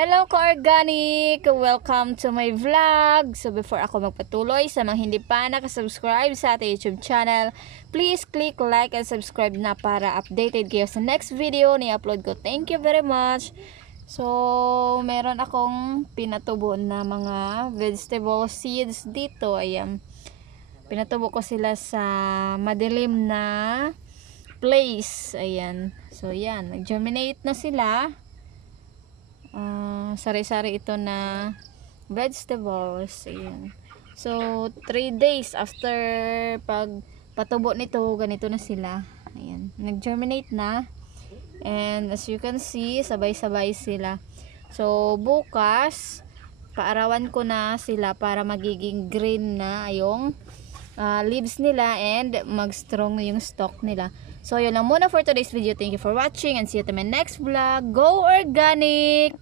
Hello ka-organic! Welcome to my vlog! So before ako magpatuloy, sa mga hindi pa nakasubscribe sa ating YouTube channel, please click like and subscribe na para updated kayo sa next video ni upload ko. Thank you very much! So, meron akong pinatubo na mga vegetable seeds dito. Ayan. Pinatubo ko sila sa madilim na place. Ayan. So, yan. Nag-germinate na sila. Sari-sari ito na vegetables. Ayan. So 3 days after pag patubo nito, ganito na sila. Ayan. Nag-germinate na. And as you can see, sabay-sabay sila. So bukas, paarawan ko na sila para magiging green na yung leaves nila and mag-strong yung stalk nila. So yun lang muna for today's video. Thank you for watching and see you to my next vlog. Go organic!